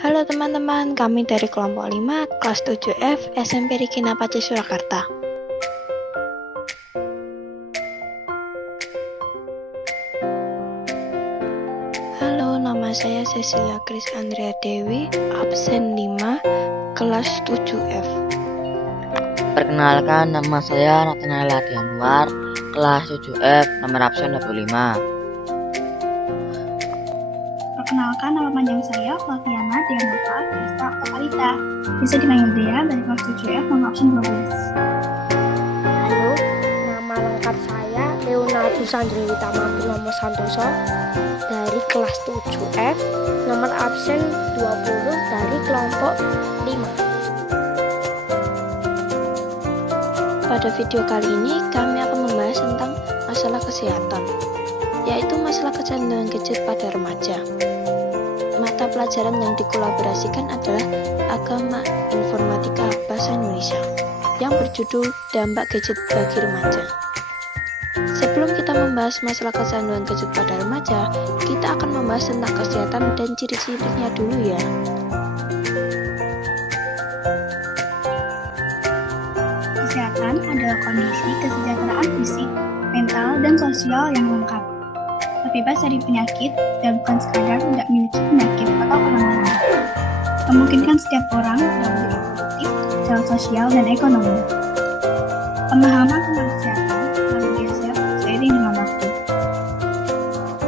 Halo teman-teman, kami dari kelompok 5, kelas 7F, SMP Regina Pacis Surakarta. Halo, nama saya Cecilia Kris Andrea Dewi, absen 5, kelas 7F. Perkenalkan, nama saya Nathanael Hadi Anwar, kelas 7F, nomor absen 25. Perkenalkan, nama panjang saya Flaviana Dianova Desta Oktavianita. Bisa dipanggil Dea dari kelas 7F nomor absen 12. Halo, nama lengkap saya Leonardo Sandrewita Purnomo Santoso dari kelas 7F nomor absen 20 dari kelompok 5. Pada video kali ini kami akan membahas tentang masalah kesehatan, yaitu masalah kecanduan gadget pada remaja. Mata pelajaran yang dikolaborasikan adalah Agama Informatika Bahasa Indonesia yang berjudul Dampak Gadget bagi Remaja. Sebelum kita membahas masalah kecanduan gadget pada remaja, kita akan membahas tentang kesehatan dan ciri-cirinya dulu ya. Kesehatan adalah kondisi kesejahteraan fisik, mental, dan sosial yang lengkap, terbebas dari penyakit dan bukan sekadar tidak memiliki penyakit atau kelemahan. Memungkinkan setiap orang dapat hidup produktif secara sosial dan ekonomi. Pemahaman tentang kesehatan lalu bergeser seiring dengan waktu.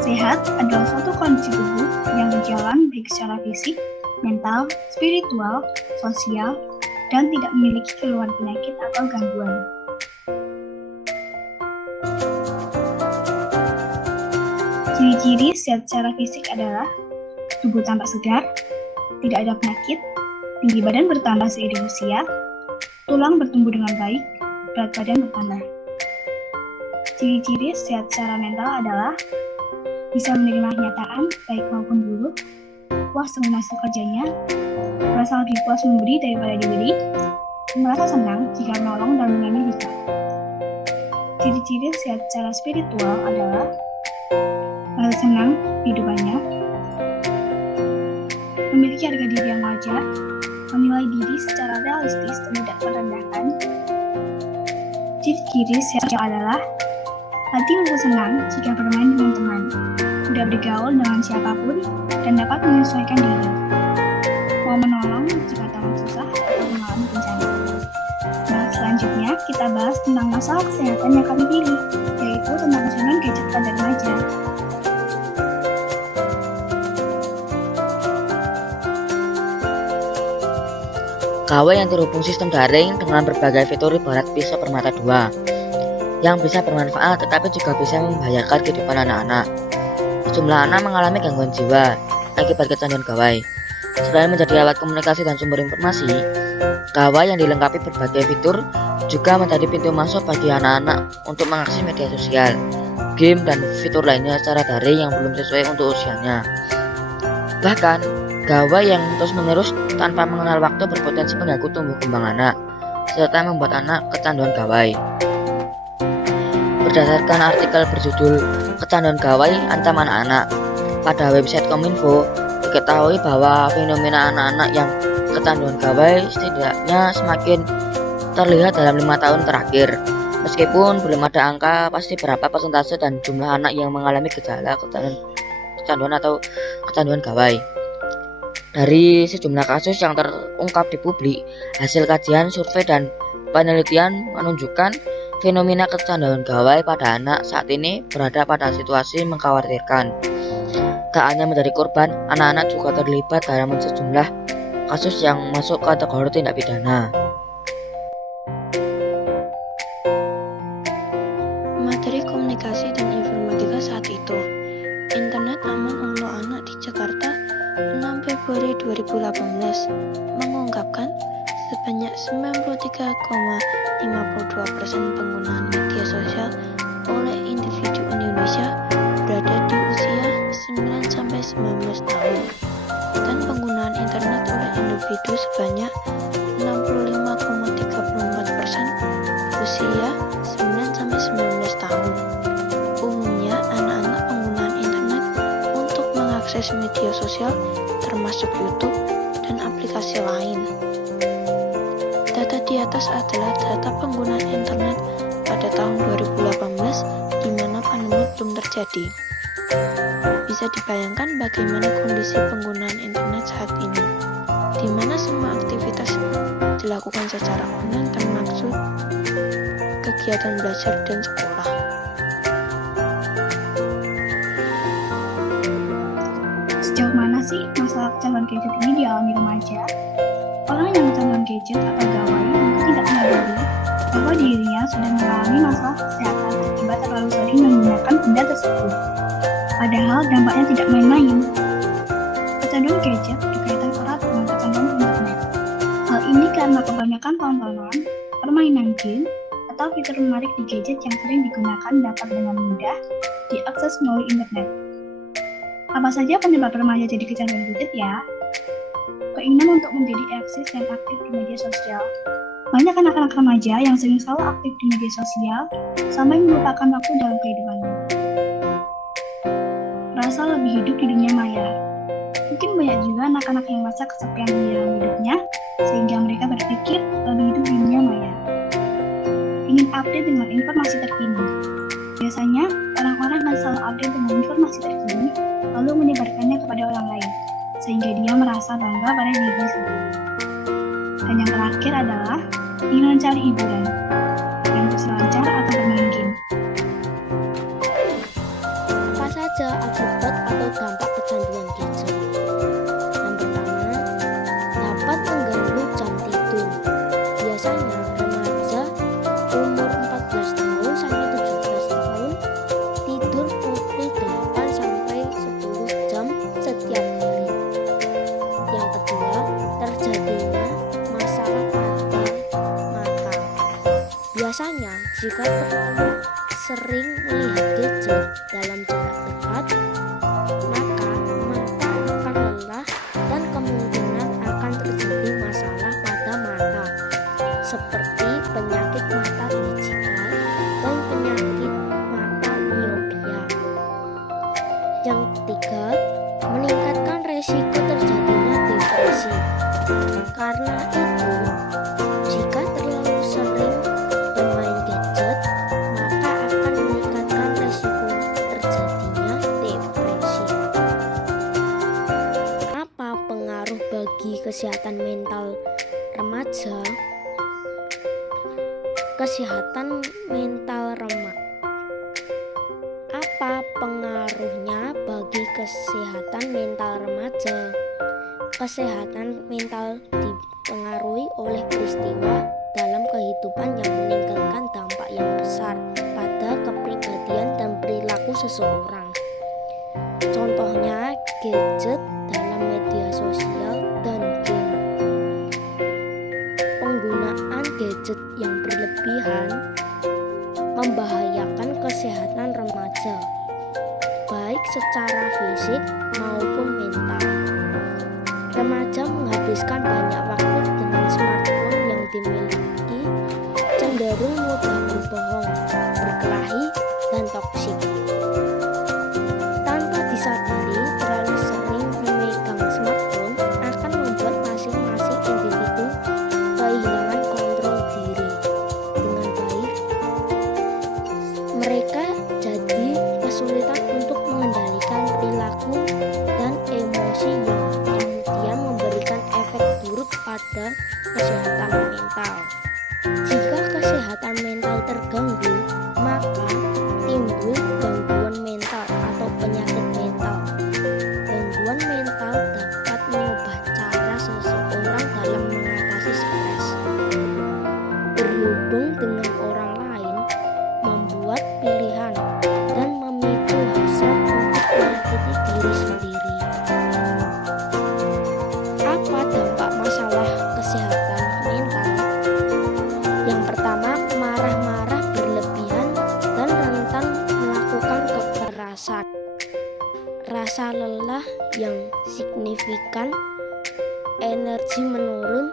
Sehat adalah suatu kondisi tubuh yang berjalan baik secara fisik, mental, spiritual, sosial, dan tidak memiliki keluhan penyakit atau gangguan. Ciri-ciri sehat secara fisik adalah tubuh tampak segar, tidak ada penyakit, tinggi badan bertambah seiring usia, tulang bertumbuh dengan baik, berat badan bertambah. Ciri-ciri sehat secara mental adalah bisa menerima kenyataan baik maupun buruk, puas dengan hasil kerjanya, merasa lebih puas memberi daripada diberi, merasa senang jika menolong dan mengambil hikmah. Ciri-ciri sehat secara spiritual adalah merasa senang hidupannya, memiliki harga diri yang wajar, menilai diri secara realistis dan tidak merendahkan. Ciri-ciri sehat adalah hati merasa senang jika bermain dengan teman, mudah bergaul dengan siapapun, dan dapat menyesuaikan diri. Mau menolong jika tangan susah atau mengalami bencana. Nah, selanjutnya kita bahas tentang masalah kesehatan yang kami pilih, yaitu tentang kecanduan gadget pada remaja. Gawai yang terhubung sistem daring dengan berbagai fitur ibarat pisau bermata dua, yang bisa bermanfaat tetapi juga bisa membahayakan kehidupan anak-anak. Sejumlah anak mengalami gangguan jiwa akibat kecanduan gawai. Selain menjadi alat komunikasi dan sumber informasi, gawai yang dilengkapi berbagai fitur juga menjadi pintu masuk bagi anak-anak untuk mengakses media sosial, game, dan fitur lainnya secara daring yang belum sesuai untuk usianya. Bahkan, gawai yang terus-menerus tanpa mengenal waktu berpotensi mengganggu tumbuh kembang anak, serta membuat anak kecanduan gawai. Berdasarkan artikel berjudul Kecanduan Gawai Ancaman Anak pada website Kominfo, diketahui bahwa fenomena anak-anak yang kecanduan gawai setidaknya semakin terlihat dalam 5 tahun terakhir. Meskipun belum ada angka pasti berapa persentase dan jumlah anak yang mengalami gejala kecanduan atau kecanduan gawai. Dari sejumlah kasus yang terungkap di publik, hasil kajian, survei, dan penelitian menunjukkan fenomena kecanduan gawai pada anak saat ini berada pada situasi mengkhawatirkan. Tak hanya menjadi korban, anak-anak juga terlibat dalam sejumlah kasus yang masuk kategori tindak pidana. Materi komunikasi dan informatika saat itu. Internet aman untuk anak di Jakarta 6 Februari 2018 mengungkapkan sebanyak 93,52% penggunaan media sosial oleh individu Indonesia berada di usia 9-19 tahun dan penggunaan internet oleh individu sebanyak 65,34% berusia 9-19 tahun. Umumnya anak-anak penggunaan internet untuk mengakses media sosial termasuk YouTube, aplikasi lain. Data di atas adalah data penggunaan internet pada tahun 2018 di mana pandemi belum terjadi. Bisa dibayangkan bagaimana kondisi penggunaan internet saat ini, di mana semua aktivitas dilakukan secara online termasuk kegiatan belajar dan sekolah. Sejauh mana sih masalah kecanduan gadget ini dialami remaja? Orang yang kecanduan gadget atau gawai mungkin tidak menyadari bahwa dirinya sudah mengalami masalah kesehatan akibat terlalu sering menggunakan benda tersebut. Padahal dampaknya tidak main-main. Kecanduan gadget berkaitan erat dengan kecanduan internet. Hal ini karena kebanyakan tontonan, permainan game, atau fitur menarik di gadget yang sering digunakan dapat dengan mudah diakses melalui internet. Apa saja penyebab remaja jadi kecanduan gadget ya? Keinginan untuk menjadi eksis dan aktif di media sosial. Banyak anak-anak remaja yang sering selalu aktif di media sosial sampai melupakan waktu dalam kehidupannya. Merasa lebih hidup di dunia maya. Mungkin banyak juga anak-anak yang merasa kesepian di dalam hidupnya sehingga mereka berpikir lebih hidup di dunia maya. Ingin update dengan informasi terkini. Biasanya, orang-orang akan selalu update dengan informasi terkini lalu menyebarkannya kepada orang lain, sehingga dia merasa bangga pada dirinya sendiri. Dan yang terakhir adalah ingin mencari hiburan, dan berselancar atau bermain game. Apa saja akibat atau dampak kecanduan gadget? Yang pertama, dapat mengganggu jam tidur. Biasanya remaja umur 14 tahun sampai 17 tahun tidur pukul 8 sampai 10 jam setiap hari. Yang kedua, terjadinya masalah pada mata. Biasanya jika terlalu sering melihat gadget dalam jarak dekat, maka mata akan lelah dan kemungkinan akan terjadi masalah pada mata, seperti penyakit mata digital dan penyakit mata miopia. Yang ketiga, meningkatkan resiko terjadinya depresi. Karena itu, jika terlalu sering bermain gadget, maka akan meningkatkan resiko terjadinya depresi. Apa pengaruh bagi kesehatan mental remaja? Kesehatan mental remaja. Apa pengaruhnya bagi kesehatan mental remaja? Kesehatan mental dipengaruhi oleh peristiwa dalam kehidupan yang meninggalkan dampak yang besar pada kepribadian dan perilaku seseorang. Contohnya gadget dalam media sosial dan game. Penggunaan gadget yang berlebihan membahayakan kesehatan remaja, baik secara fisik maupun mental. Remaja menghabiskan banyak waktu dengan smartphone yang dimiliki, cenderung mudah berbohong, berkelahi, dan toksik. Tanpa disadari, terlalu sering memegang smartphone akan membuat masing-masing individu kehilangan kontrol diri. Dengan baik, mereka jadi kesulitan untuk mengendalikan perilaku dan emosi yang kemudian memberikan efek buruk pada kesehatan mental. Jika kesehatan mental terganggu, maka timbul gangguan mental atau penyakit mental. Gangguan mental dapat mengubah cara seseorang dalam mengatasi stres, berhubung dengan orang lain, membuat pilihan, dan memicu hasrat untuk menyakiti diri sendiri. Apa dampak masalah kesehatan mental? Yang pertama, marah-marah berlebihan dan rentan melakukan kekerasan. Rasa lelah yang signifikan, energi menurun,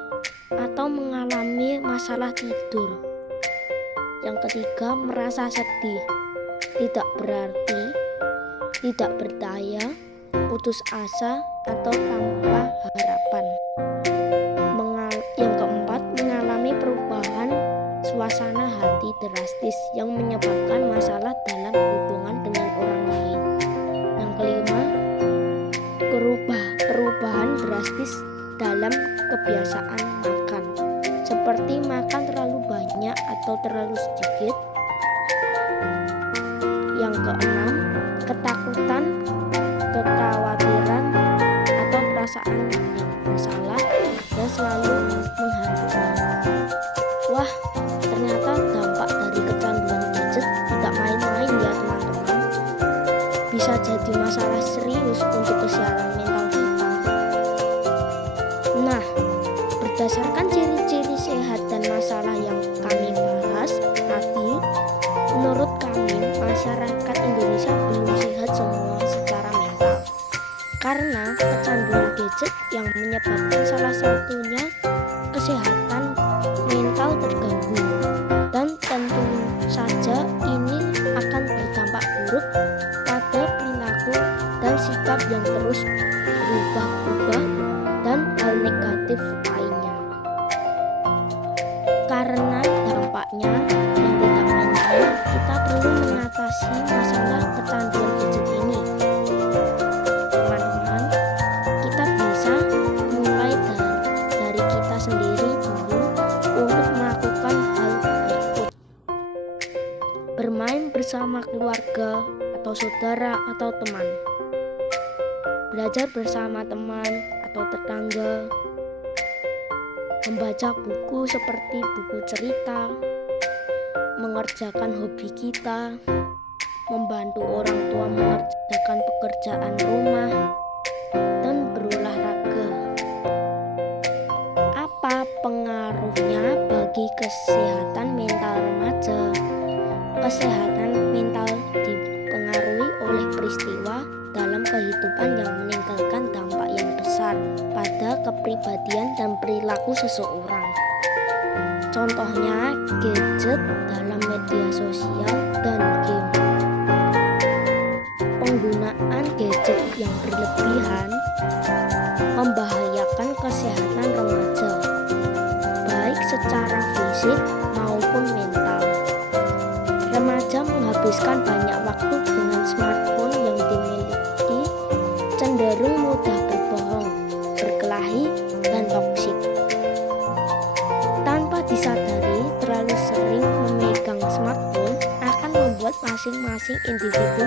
atau mengalami masalah tidur. Yang ketiga, merasa sedih, tidak berarti, tidak berdaya, putus asa, atau tanpa harapan. drastis dalam kebiasaan makan, seperti makan terlalu banyak atau terlalu sedikit. Yang keenam, ketakutan, kekhawatiran, atau perasaan yang bersalah dan selalu menghantui. Wah, ternyata dampak dari kecanduan gadget tidak main-main ya teman-teman. Bisa jadi masalah serius untuk kesehatan mental kita. Nah, berdasarkan ciri-ciri sehat dan masalah yang kami bahas tadi, menurut kami masyarakat Indonesia belum sehat semua secara mental. Karena kecanduan gadget yang menyebabkan salah satunya kesehatan mental terganggu. Dan tentu saja ini akan berdampak buruk pada perilaku dan sikap yang terus berubah-ubah dan hal negatif lainnya. Karena dampaknya yang tidak main-main, kita perlu mengatasi masalah kecanduan gadget ini. Teman-teman, kita bisa mulai dari kita sendiri dulu untuk melakukan hal berikut. Bermain bersama keluarga atau saudara atau teman. Belajar bersama teman atau tetangga. Membaca buku seperti buku cerita, mengerjakan hobi kita, membantu orang tua mengerjakan pekerjaan rumah, dan berolahraga. Apa pengaruhnya bagi kesehatan mental remaja? Kesehatan mental dipengaruhi oleh peristiwa dalam kehidupan yang meninggalkan dampak yang besar pada kepribadian dan perilaku seseorang. Contohnya gadget dalam media sosial dan game. Penggunaan gadget yang berlebihan membahayakan kesehatan remaja, baik secara fisik maupun mental. Remaja menghabiskan banyak waktu dengan smartphone yang dimiliki, cenderung mudah berbohong, berkelahi, dan toksik. Tanpa disadari, terlalu sering memegang smartphone akan membuat masing-masing individu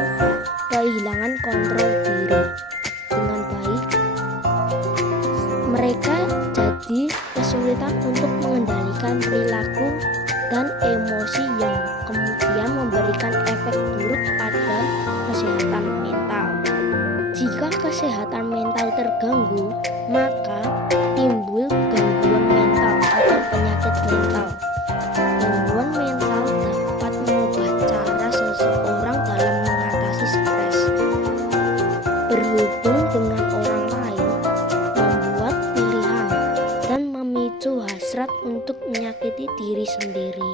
kehilangan kontrol diri dengan baik. Mereka jadi kesulitan untuk mengendalikan perilaku dan emosi yang kemudian memberikan efek buruk pada kesehatan mental. Jika kesehatan mental terganggu, maka timbul gangguan mental atau penyakit mental. Gangguan mental dapat mengubah cara seseorang dalam mengatasi stres, berhubung dengan orang lain, membuat pilihan, dan memicu hasrat untuk menyakiti diri sendiri.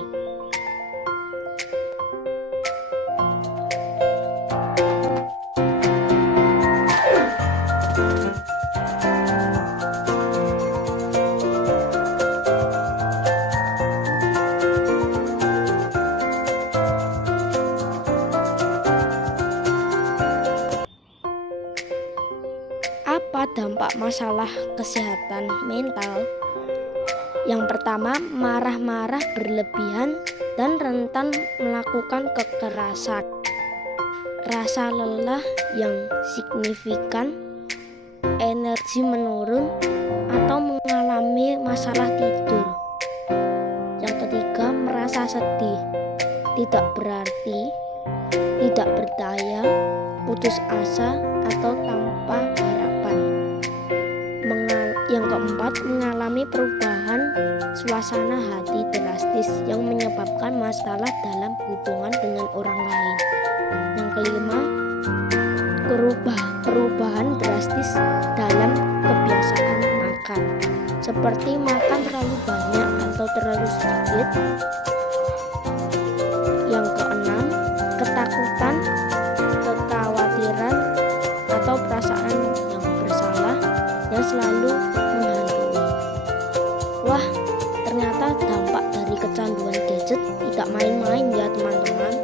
Apa dampak masalah kesehatan mental? Yang pertama, marah-marah berlebihan dan rentan melakukan kekerasan. Rasa lelah yang signifikan, energi menurun, atau mengalami masalah tidur. Yang ketiga, merasa sedih, tidak berarti, tidak berdaya, putus asa, atau tanpa harapan. Yang keempat, mengalami perubahan suasana hati drastis yang menyebabkan masalah dalam hubungan dengan orang lain. Yang kelima, perubahan drastis dalam kebiasaan makan, seperti makan terlalu banyak atau terlalu sedikit. Yang keenam, ketakutan, kekhawatiran, atau perasaan yang bersalah yang selalu menghantui. Wah, ternyata dampak dari kecanduan gadget tidak main-main ya teman-teman.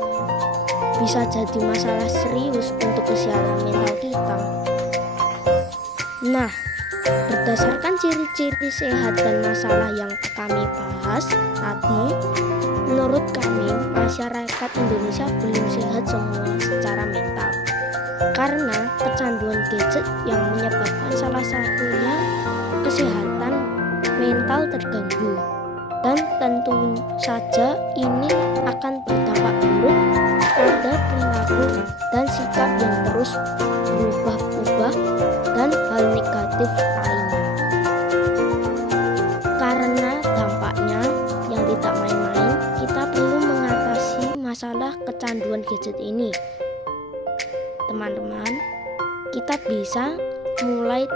Bisa jadi masalah serius untuk kesehatan mental kita. Nah, Berdasarkan ciri-ciri sehat dan masalah yang kami bahas tadi, menurut kami masyarakat Indonesia belum sehat semua secara mental. Karena kecanduan gadget yang menyebabkan salah satunya kesehatan mental terganggu. Dan tentu saja ini akan berdampak buruk pada perilaku dan sikap yang terus berubah-ubah dan hal negatif lainnya. Karena dampaknya yang tidak main-main, kita perlu mengatasi masalah kecanduan gadget ini. Teman-teman, kita bisa mulai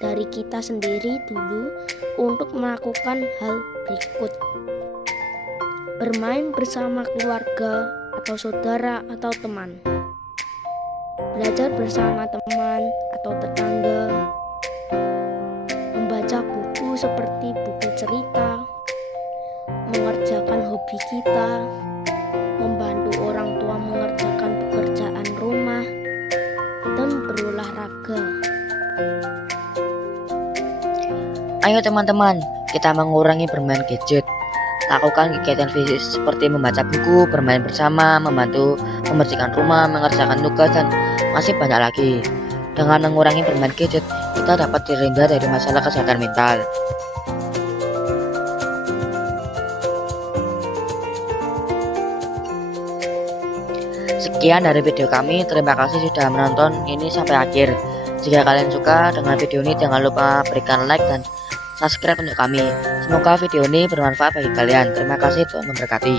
dari kita sendiri dulu untuk melakukan hal berikut. Bermain bersama keluarga atau saudara atau teman. Belajar bersama teman atau tetangga. Membaca buku seperti buku cerita. Mengerjakan hobi kita. Membantu orang tua mengerjakan pekerjaan rumah. Dan berolahraga. Ayo teman-teman, kita mengurangi bermain gadget. Lakukan kegiatan fisik seperti membaca buku, bermain bersama, membantu membersihkan rumah, mengerjakan tugas, dan masih banyak lagi. Dengan mengurangi bermain gadget, kita dapat terhindar dari masalah kesehatan mental. Sekian dari video kami, terima kasih sudah menonton ini sampai akhir. Jika kalian suka dengan video ini, jangan lupa berikan like dan subscribe untuk kami. Semoga video ini bermanfaat bagi kalian. Terima kasih, Tuhan memberkati.